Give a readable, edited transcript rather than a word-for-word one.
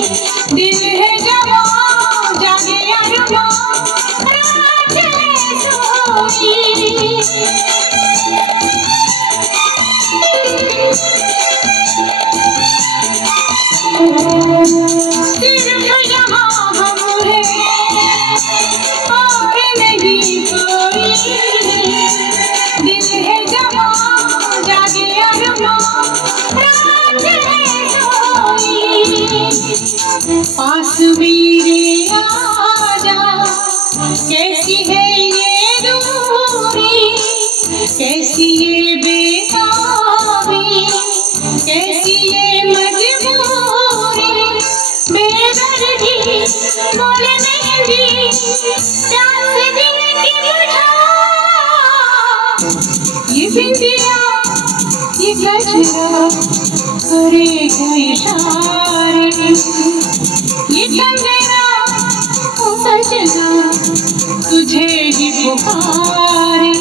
दिल है जवां जागे अरमां रात है सोई सिर्फ यहाँ हम हैं और नहीं कोई दिल है जवां जागे अरमां रात है सोई पास मेरे आजा कैसी है ये दूरी कैसी ये बेताबी कैसी ये मजबूरी बेदर्दी बोले मेहंदी प्यास दिल की बुझा ये बिंदिया ये गजरा करेगा इशारे ये कंगना ओ सजना तुझे ही पुकारे